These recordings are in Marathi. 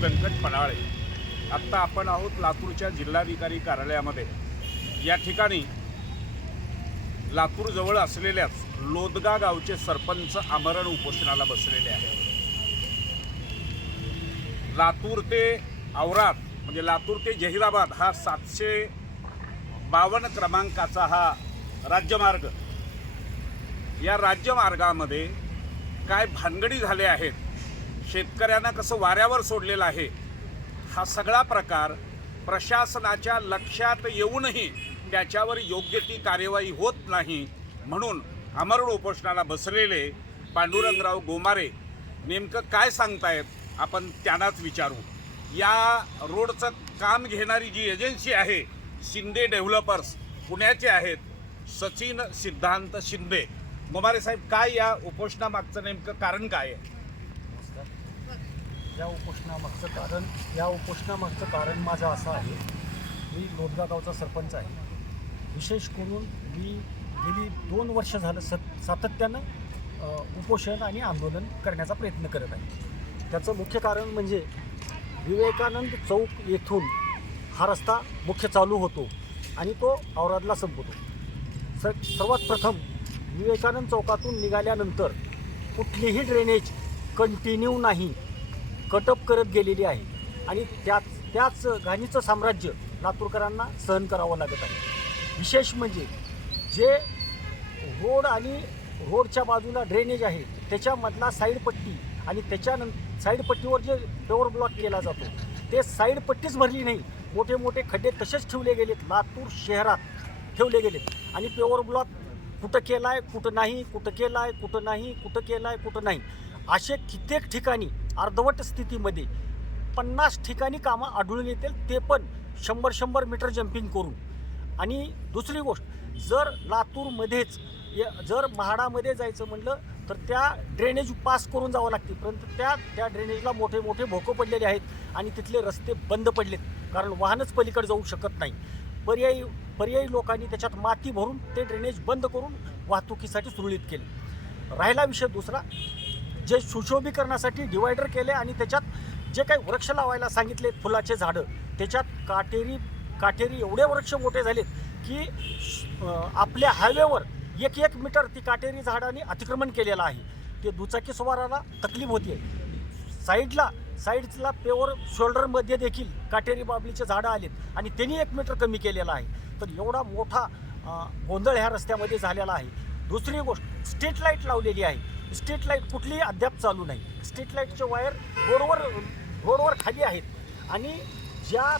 व्यंकट पडाळे आत्ता आपण आहोत लातूरच्या जिल्हाधिकारी कार्यालयामध्ये. या ठिकाणी लातूरजवळ असलेल्याच लोदगा गावचे सरपंच आमरण उपोषणाला बसलेले आहेत. लातूर ते औरात म्हणजे लातूर ते जहिराबाद हा सातशे बावन्न क्रमांकाचा हा राज्यमार्ग. या राज्यमार्गामध्ये काय भानगडी झाले आहेत? शेतकऱ्यांना कसं वाऱ्यावर सोडलेलं आहे हा सगळा प्रकार प्रशासनाच्या लक्षात येऊनही त्याच्यावर योग्य ती कार्यवाही होत नाही म्हणून अमरण उपोषणाला बसलेले पांडुरंगराव गोमारे नेमकं काय सांगतायत आपण त्यांनाच विचारू. या रोडचं काम घेणारी जी एजन्सी आहे शिंदे डेव्हलपर्स पुण्याचे आहेत सचिन सिद्धांत शिंदे. गोमारे साहेब काय या उपोषणामागचं नेमकं कारण काय आहे? या उपोषणामागचं कारण या उपोषणामागचं कारण माझं असं आहे. मी लोदगा गावचा सरपंच आहे. विशेष करून मी गेली दोन वर्ष झालं सत सातत्यानं उपोषण आणि आंदोलन करण्याचा प्रयत्न करत आहे. त्याचं मुख्य कारण म्हणजे विवेकानंद चौक येथून हा रस्ता मुख्य चालू होतो आणि तो औरादला संपतो. स सर्वात प्रथम विवेकानंद चौकातून निघाल्यानंतर कुठलीही ड्रेनेज कंटिन्यू नाही. कटअप करत गेलेली आहे. आणि त्याच त्याच घाणीचं साम्राज्य लातूरकरांना सहन करावं लागत आहे. विशेष म्हणजे जे रोड आणि रोडच्या बाजूला ड्रेनेज आहे त्याच्यामधला साईडपट्टी आणि त्याच्यानंतर साईडपट्टीवर जे डोअर ब्लॉक केला जातो ते साईडपट्टीच भरली नाही. मोठे मोठे खड्डे तसेच ठेवले गेलेत. लातूर शहरात ठेवले गेलेत. आणि पेवर ब्लॉक कुठं केला आहे कुठं नाही कुठं केला आहे कुठं नाही कुठं केला आहे कुठं नाही. असे कित्येक ठिकाणी अर्धवट स्थितीमध्ये पन्नास ठिकाणी कामं आढळून येतील ते पण शंभर शंभर मीटर जम्पिंग करून. आणि दुसरी गोष्ट जर लातूरमध्येच य- जर म्हाडामध्ये जायचं म्हटलं तर त्या ड्रेनेज पास करून जावं लागते. परंतु त्या त्या ड्रेनेजला मोठे मोठे भोकं पडलेले आहेत आणि तिथले रस्ते बंद पडलेत. कारण वाहनच पलीकडे जाऊ शकत नाही. पर्यायी पर्यायी लोकांनी त्याच्यात माती भरून ते ड्रेनेज बंद करून वाहतुकीसाठी सुरळीत केले. राहिला विषय दुसरा. जे सुशोभीकरणासाठी डिवायडर केले आणि त्याच्यात जे काही वृक्ष लावायला सांगितले फुलाचे झाडं त्याच्यात काटेरी काटेरी एवढे वृक्ष मोठे झालेत की आपल्या हायवेवर एक एक मीटर ती काटेरी झाडांनी अतिक्रमण केलेलं आहे. ते दुचाकी स्वाराला तकलीफ होती साईडला साईडला पेवर शोल्डरमध्ये देखील काटेरी बाबलीचे झाडं आलेत आणि त्यांनी एक मीटर कमी केलेलं आहे. तर एवढा मोठा गोंधळ ह्या रस्त्यामध्ये झालेला आहे. दुसरी गोष्ट स्ट्रीट लाइट लावलेली आहे. स्ट्रीट लाइट कुठलीही अद्याप चालू नाही. स्ट्रीट लाईटचे वायर रोडवर रोडवर खाली आहेत. आणि ज्या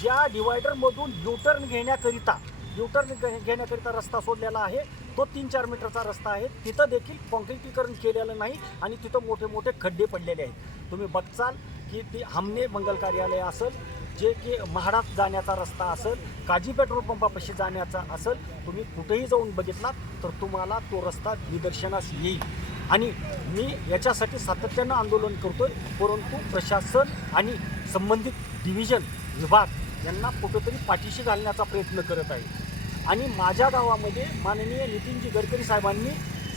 ज्या डिवायडरमधून युटर्न घेण्याकरिता युटर्न घेण्याकरिता रस्ता सोडलेला आहे तो तीन चार मीटरचा रस्ता आहे. तिथं देखील कॉन्क्रिटीकरण केलेलं नाही आणि तिथं मोठे मोठे खड्डे पडलेले आहेत. तुम्ही बघचाल की ती हमने मंगल कार्यालय असेल जे की म्हाडात जाण्याचा रस्ता असेल काजी पेट्रोल पंपापाशी जाण्याचा असेल तुम्ही कुठेही जाऊन बघितलात तर तुम्हाला तो रस्ता निदर्शनास येईल. आणि मी याच्यासाठी सातत्यानं आंदोलन करतो आहे परंतु प्रशासन आणि संबंधित डिव्हिजन विभाग यांना कुठंतरी पाठीशी घालण्याचा प्रयत्न करत आहे. आणि माझ्या गावामध्ये माननीय नितीनजी गडकरी साहेबांनी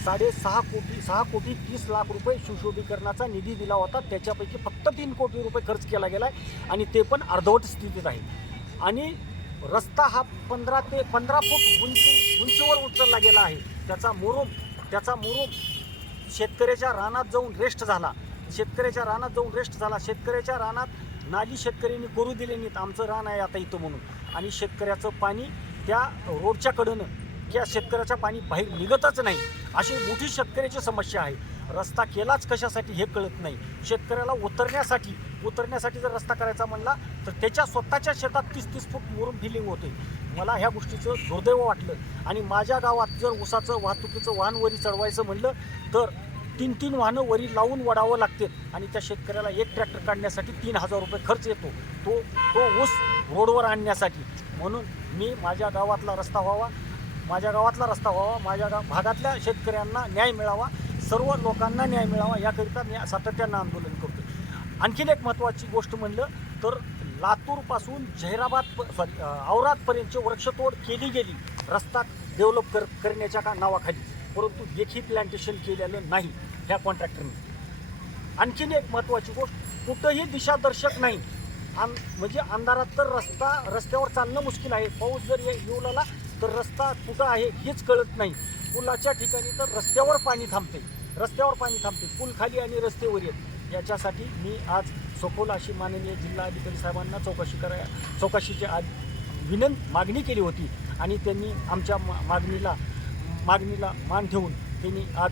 साडेसहा कोटी सहा कोटी तीस लाख रुपये सुशोभीकरणाचा निधी दिला होता. त्याच्यापैकी फक्त तीन कोटी रुपये खर्च केला गेला आहे आणि ते पण अर्धवट स्थितीत आहे. आणि रस्ता हा पंधरा ते पंधरा फूट उंची उंचीवर उचलला गेला आहे. त्याचा मुरुम त्याचा मुरुम शेतकऱ्याच्या रानात जाऊन रेस्ट झाला. शेतकऱ्याच्या रानात जाऊन रेस्ट झाला. शेतकऱ्याच्या रानात नाली शेतकऱ्यांनी करू दिले नाहीत. आमचं रान आहे आता इथं म्हणून. आणि शेतकऱ्याचं पाणी त्या रोडच्या कडनं त्या शेतकऱ्याच्या पाणी बाहेर निघतच नाही. अशी मोठी शेतकऱ्याची समस्या आहे. रस्ता केलाच कशासाठी हे कळत नाही. शेतकऱ्याला उतरण्यासाठी उतरण्यासाठी जर रस्ता करायचा म्हणला तर त्याच्या स्वतःच्या शेतात तीस तीस फूट मोरून फिलिंग होते. मला ह्या गोष्टीचं दुर्दैव वाटलं. आणि माझ्या गावात जर ऊसाचं वाहतुकीचं वाहन वरी चढवायचं म्हणलं तर तीन तीन वाहनं वरी लावून वडावं लागते. आणि त्या शेतकऱ्याला एक ट्रॅक्टर काढण्यासाठी तीन हजार रुपये खर्च येतो. तो तो ऊस रोडवर आणण्यासाठी. म्हणून मी माझ्या गावातला रस्ता व्हावा माझ्या गावातला रस्ता व्हावा माझ्या गा भागातल्या शेतकऱ्यांना न्याय मिळावा. सर्व लोकांना न्याय मिळावा याकरिता मी सातत्यानं आंदोलन करतो आणखीन एक महत्त्वाची गोष्ट म्हणलं तर लातूरपासून जहिराबाद सॉरी औरादपर्यंतची वृक्षतोड केली गेली. रस्ता डेव्हलप कर करण्याच्या का नावाखाली. परंतु एकही प्लांटेशन केलेलं नाही ह्या कॉन्ट्रॅक्टरने आणखीन एक महत्त्वाची गोष्ट कुठंही दिशादर्शक नाही. आम म्हणजे अंधारात तर रस्ता रस्त्यावर चालणं मुश्किल आहे. पाऊस जर ये- येऊ लागला तर रस्ता कुठं आहे हेच कळत नाही. पुलाच्या ठिकाणी तर रस्त्यावर पाणी थांबते रस्त्यावर पाणी थांबते पूल खाली आणि रस्त्यावर येत. याच्यासाठी मी आज सखोल अशी माननीय जिल्हाधिकारी साहेबांना चौकशी करा चौकशीची आज विनंत मागणी केली होती आणि त्यांनी आमच्या मा- मागणीला मागणीला मान ठेवून त्यांनी आज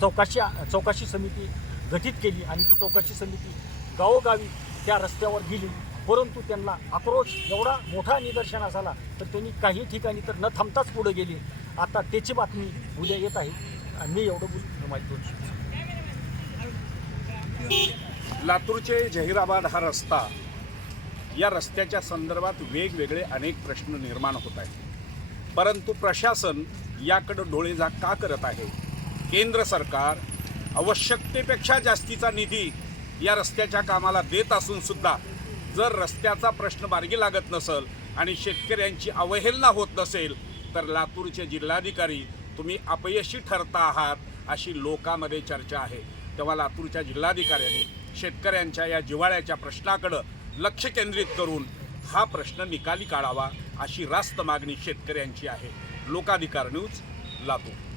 चौकशी चौकशी समिती गठीत केली आणि ती चौकशी समिती गावोगावी त्या रस्त्यावर गेली. परंतु त्यांना आक्रोश एवढा मोठा निदर्शनास आला तर त्यांनी काही ठिकाणी तर न थांबताच पुढे गेली. आता त्याची बातमी उद्या येत आहे. मी एवढं बोल माहिती दोन लातूरचे जहिराबाद हा रस्ता या रस्त्याच्या संदर्भात वेगवेगळे अनेक प्रश्न निर्माण होत आहेत. परंतु प्रशासन याकडं डोळेझाक का करत आहे? केंद्र सरकार आवश्यकतेपेक्षा जास्तीचा निधी या रस्त्याच्या कामाला देत असूनसुद्धा जर रस्त्याचा प्रश्न मार्गी लागत नसेल आणि शेतकऱ्यांची अवहेलना होत नसेल तर लातूरचे जिल्हाधिकारी तुम्ही अपयशी ठरता आहात अशी लोकांमध्ये चर्चा आहे. तेव्हा लातूरच्या जिल्हाधिकाऱ्यांनी शेतकऱ्यांच्या या जिव्हाळ्याच्या प्रश्नाकडं लक्ष केंद्रित करून हा प्रश्न निकाली काढावा अशी रास्त मागणी शेतकऱ्यांची आहे. लोकाधिकार न्यूज लातूर.